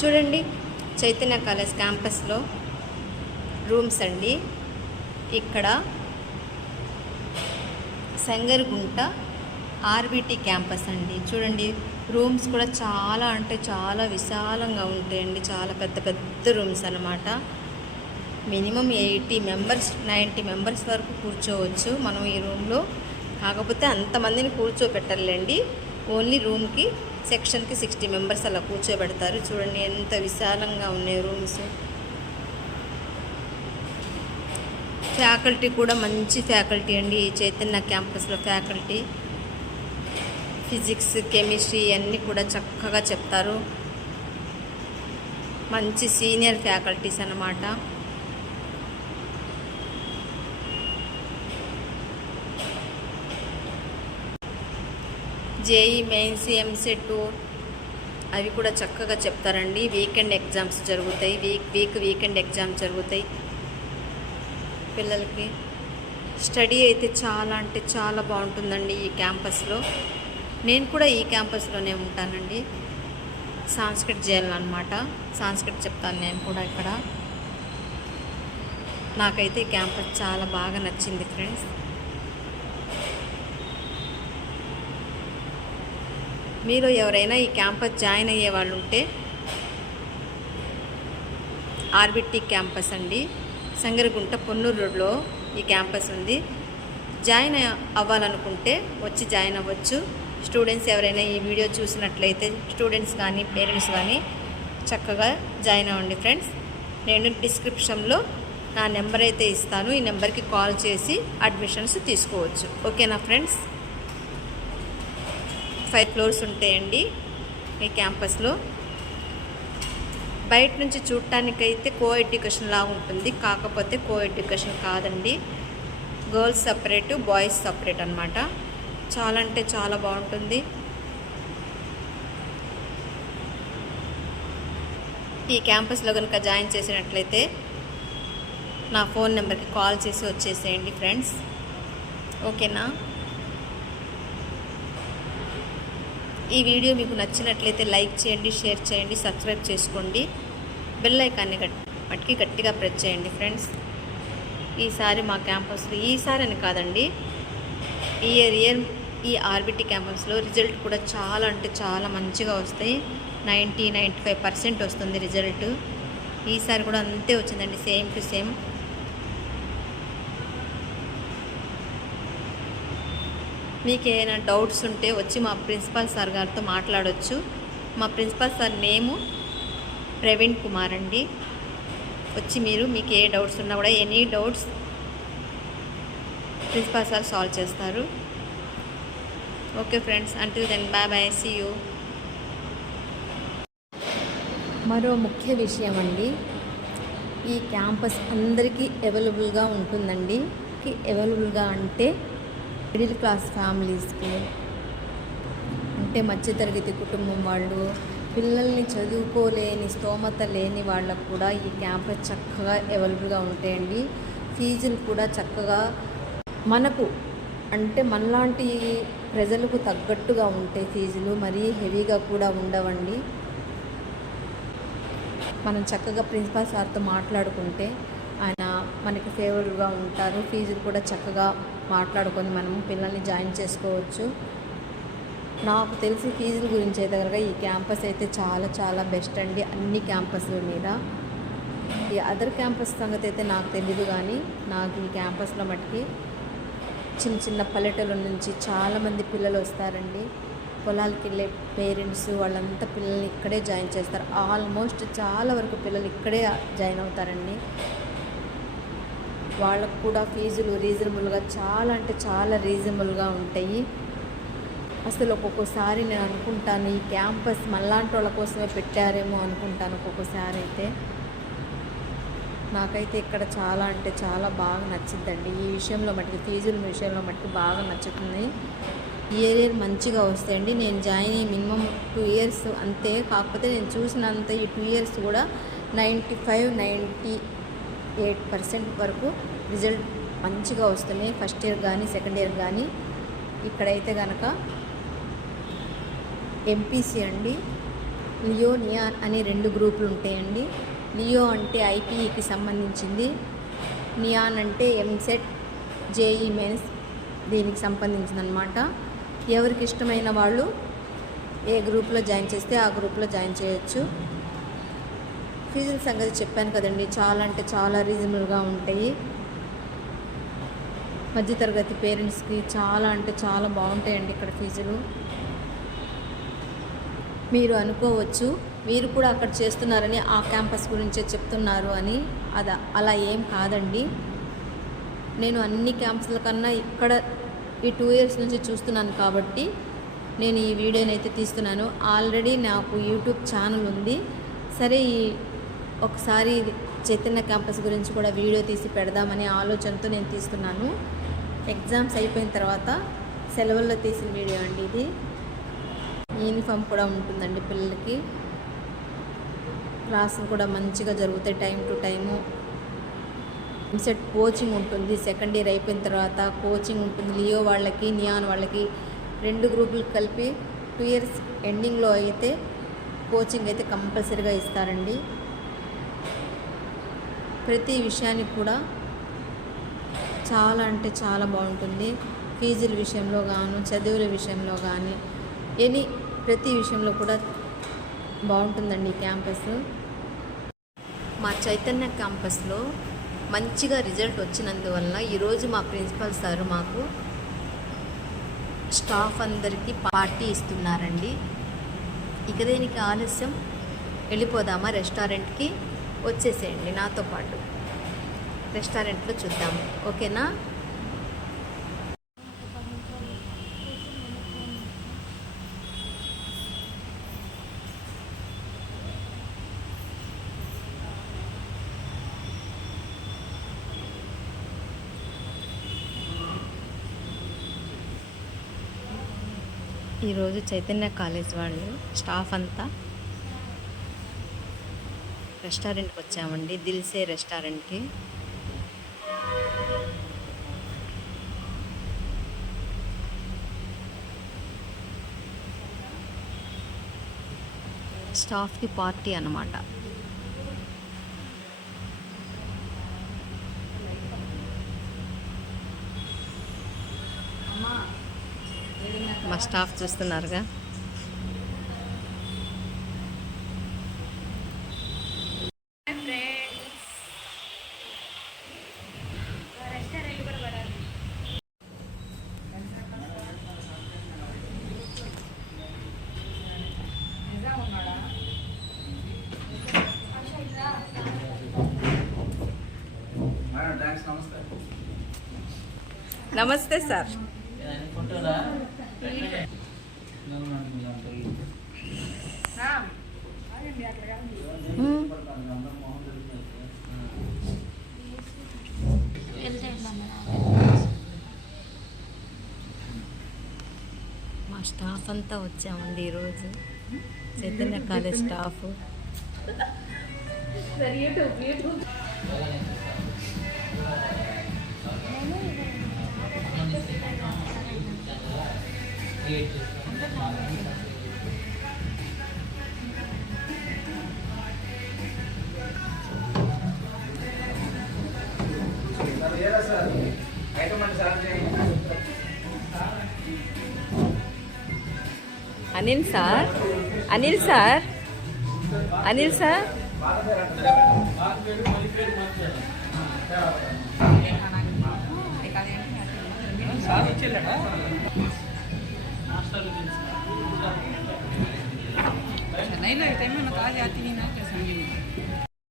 చూడండి, చైతన్య కాలేజ్ క్యాంపస్లో రూమ్స్ అండి. ఇక్కడ సంగరగుంట ఆర్బిటి క్యాంపస్ అండి. చూడండి, రూమ్స్ కూడా చాలా అంటే చాలా విశాలంగా ఉంటాయండి. చాలా పెద్ద పెద్ద రూమ్స్ అన్నమాట. మినిమం 80 మెంబర్స్ 90 మెంబర్స్ వరకు కూర్చోవచ్చు మనం ఈ రూమ్లో. కాకపోతే అంతమందిని కూర్చోబెట్టాలండి. ఓన్లీ రూమ్కి సెక్షన్కి 60 మెంబర్స్ అలా కూర్చోబెడతారు. చూడండి ఎంత విశాలంగా ఉన్నాయి రూమ్స్. ఫ్యాకల్టీ కూడా మంచి ఫ్యాకల్టీ అండి. ఈ చైతన్య క్యాంపస్లో ఫ్యాకల్టీ ఫిజిక్స్, కెమిస్ట్రీ అన్నీ కూడా చక్కగా చెప్తారు. మంచి సీనియర్ ఫ్యాకల్టీస్ అన్నమాట. జేఈ మెయిన్స్, ఎంసెట్ అవి కూడా చక్కగా చెప్తారండి. వీకెండ్ ఎగ్జామ్స్ జరుగుతాయి. వీకెండ్ ఎగ్జామ్స్ జరుగుతాయి పిల్లలకి. స్టడీ అయితే చాలా అంటే చాలా బాగుంటుందండి ఈ క్యాంపస్లో. నేను కూడా ఈ క్యాంపస్లోనే ఉంటానండి. సంస్కృత్ చేయాలన్నమాట. సంస్కృత్ చెప్తాను నేను కూడా ఇక్కడ. నాకైతే ఈ క్యాంపస్ చాలా బాగా నచ్చింది ఫ్రెండ్స్. మీరు ఎవరైనా ఈ క్యాంపస్ జాయిన్ అయ్యే వాళ్ళు ఉంటే ఆర్బిటి క్యాంపస్ అండి, సంగరగుంట పొన్నూరు రోడ్లో ఈ క్యాంపస్ ఉంది. జాయిన్ అవ్వాలనుకుంటే వచ్చి జాయిన్ అవ్వచ్చు. స్టూడెంట్స్ ఎవరైనా ఈ వీడియో చూసినట్లయితే స్టూడెంట్స్ కానీ పేరెంట్స్ కానీ చక్కగా జాయిన్ అవ్వండి ఫ్రెండ్స్. నేను డిస్క్రిప్షన్లో నా నెంబర్ అయితే ఇస్తాను. ఈ నెంబర్కి కాల్ చేసి అడ్మిషన్స్ తీసుకోవచ్చు. ఓకేనా ఫ్రెండ్స్? 5 ఫ్లోర్స్ ఉంటాయండి ఈ క్యాంపస్లో. బయట నుంచి చూడటానికైతే కో ఎడ్యుకేషన్ లాగా ఉంటుంది. కాకపోతే కో ఎడ్యుకేషన్ కాదండి. గర్ల్స్ సపరేటు, బాయ్స్ సపరేట్ అనమాట. చాలా అంటే చాలా బాగుంటుంది. ఈ క్యాంపస్లో కనుక జాయిన్ చేసినట్లయితే నా ఫోన్ నెంబర్కి కాల్ చేసి వచ్చేసేయండి ఫ్రెండ్స్. ఓకేనా? ఈ వీడియో మీకు నచ్చినట్లయితే లైక్ చేయండి, షేర్ చేయండి, సబ్స్క్రైబ్ చేసుకోండి. బెల్ ఐకాన్ని మట్టికి గట్టిగా ప్రెస్ చేయండి ఫ్రెండ్స్. ఈసారి మా క్యాంపస్లో, ఈసారి అని కాదండి, ఇయర్ ఈ ఆర్బిటి క్యాంపస్లో రిజల్ట్ కూడా చాలా అంటే చాలా మంచిగా వస్తాయి. 90-95% వస్తుంది రిజల్ట్. ఈసారి కూడా అంతే వచ్చిందండి, సేమ్ టు సేమ్. మీకు ఏమైనా డౌట్స్ ఉంటే వచ్చి మా ప్రిన్సిపాల్ సార్ గారితో మాట్లాడవచ్చు. మా ప్రిన్సిపాల్ సార్ నేము ప్రవీణ్ కుమార్ అండి. వచ్చి మీకు ఏ డౌట్స్ ఉన్నా కూడా any doubts principal sir solve చేస్తారు. Okay friends, until then bye bye, see you. మరో ముఖ్య విషయం అండి, ఈ క్యాంపస్ అందరికీ అవైలబుల్గా ఉంటుందండి. అవైలబుల్గా అంటే మిడిల్ క్లాస్ ఫ్యామిలీస్కి, అంటే మధ్యతరగతి కుటుంబం వాళ్ళు, పిల్లల్ని చదువుకోలేని స్తోమత లేని వాళ్ళకు కూడా ఈ క్యాంపస్ చక్కగా అవైలబుల్గా ఉంటాయండి. ఫీజులు కూడా చక్కగా మనకు అంటే మనలాంటి ప్రజలకు తగ్గట్టుగా ఉంటాయి ఫీజులు. మరీ హెవీగా కూడా ఉండవండి. మనం చక్కగా ప్రిన్సిపాల్ సార్తో మాట్లాడుకుంటే ఆయన మనకి ఫేవరబుల్గా ఉంటారు. ఫీజులు కూడా చక్కగా మాట్లాడుకొని మనం పిల్లల్ని జాయిన్ చేసుకోవచ్చు. నాకు తెలిసి ఫీజుల గురించి అయితే కనుక ఈ క్యాంపస్ అయితే చాలా చాలా బెస్ట్ అండి అన్ని క్యాంపస్ల మీద. ఈ అదర్ క్యాంపస్ సంగతి అయితే నాకు తెలియదు, కానీ నాకు ఈ క్యాంపస్లో మటుకి చిన్న చిన్న పల్లెటూళ్ళ నుంచి చాలామంది పిల్లలు వస్తారండి. పొలాలకి వెళ్ళే పేరెంట్స్ వాళ్ళంతా పిల్లల్ని ఇక్కడే జాయిన్ చేస్తారు. ఆల్మోస్ట్ చాలా వరకు పిల్లలు ఇక్కడే జాయిన్ అవుతారండి. వాళ్ళకు కూడా ఫీజులు రీజనబుల్గా, చాలా అంటే చాలా రీజనబుల్గా ఉంటాయి. అసలు ఒక్కొక్కసారి నేను అనుకుంటాను ఈ క్యాంపస్ మళ్ళాంటి వాళ్ళ కోసమే పెట్టారేమో అనుకుంటాను ఒక్కొక్కసారి అయితే. నాకైతే ఇక్కడ చాలా అంటే చాలా బాగా నచ్చిందండి. ఈ విషయంలో మటుకు ఫీజుల విషయంలో మటుకు బాగా నచ్చుతుంది. ఇయర్ మంచిగా వస్తాయండి. నేను జాయిన్ అయ్యి మినిమం 2 ఇయర్స్ అంతే. కాకపోతే నేను చూసినంత ఈ 2 ఇయర్స్ కూడా 95-98% వరకు రిజల్ట్ మంచిగా వస్తున్నాయి. ఫస్ట్ ఇయర్ కానీ సెకండ్ ఇయర్ కానీ. ఇక్కడైతే కనుక ఎంపీసీ అండి, లియో, నియాన్ అని 2 గ్రూపులు ఉంటాయండి. లియో అంటే ఐపీఈకి సంబంధించింది, నియాన్ అంటే ఎంసెట్, జేఈ మెయిన్స్ దీనికి సంబంధించిందనమాట. ఎవరికి ఇష్టమైన వాళ్ళు ఏ గ్రూప్లో జాయిన్ చేస్తే ఆ గ్రూప్లో జాయిన్ చేయొచ్చు. ఫీజుల సంగతి చెప్పాను కదండి, చాలా అంటే చాలా రీజనబుల్గా ఉంటాయి. మధ్యతరగతి పేరెంట్స్కి చాలా అంటే చాలా బాగుంటాయండి ఇక్కడ ఫీజులు. మీరు అనుకోవచ్చు మీరు కూడా అక్కడ చేస్తున్నారని, ఆ క్యాంపస్ గురించే చెప్తున్నారు అని. అలా ఏం కాదండి. నేను అన్ని క్యాంపస్ల కన్నా ఇక్కడ ఈ 2 years నుంచి చూస్తున్నాను కాబట్టి నేను ఈ వీడియోని అయితే తీస్తున్నాను. ఆల్రెడీ నాకు యూట్యూబ్ ఛానల్ ఉంది. సరే ఒకసారి చైతన్య క్యాంపస్ గురించి కూడా వీడియో తీసి పెడదామనే ఆలోచనతో నేను తీస్తున్నాను. ఎగ్జామ్స్ అయిపోయిన తర్వాత సెలవుల్లో తీసిన వీడియో అండి ఇది. యూనిఫామ్ కూడా ఉంటుందండి పిల్లలకి. క్లాసులు కూడా మంచిగా జరుగుతాయి, time to time. EAMCET coaching ఉంటుంది, సెకండ్ ఇయర్ అయిపోయిన తర్వాత కోచింగ్ ఉంటుంది. లియో వాళ్ళకి, నియాన్ వాళ్ళకి 2 గ్రూపులు కలిపి 2 years ఎండింగ్లో అయితే కోచింగ్ అయితే కంపల్సరీగా ఇస్తారండి. ప్రతి విషయానికి కూడా చాలా అంటే చాలా బాగుంటుంది. ఫీజుల విషయంలో కానీ, చదువుల విషయంలో కానీ, ప్రతి విషయంలో కూడా బాగుంటుందండి ఈ క్యాంపస్. మా చైతన్య క్యాంపస్లో మంచిగా రిజల్ట్ వచ్చినందువల్ల ఈరోజు మా ప్రిన్సిపల్ సారు మాకు స్టాఫ్ అందరికీ పార్టీ ఇస్తున్నారండి. ఇక దేనికి ఆలస్యం, వెళ్ళిపోదామా రెస్టారెంట్కి? వచ్చేసేయండి నాతో పాటు, రెస్టారెంట్లో చూద్దాము, ఓకేనా? ఈరోజు చైతన్య కాలేజ్ వాళ్ళు స్టాఫ్ అంతా రెస్టారెంట్కి వచ్చామండి, దిల్సే రెస్టారెంట్కి. స్టాఫ్కి పార్టీ అన్నమాట. మా స్టాఫ్ చూస్తున్నారుగా. నమస్తే సార్. మా స్టాఫ్ అంతా వచ్చామండి ఈరోజు, Chaitanya college staff. Anil sir, Anil sir, Anil sir. नहीं लगता है मैं बता जाती ही ना कैसे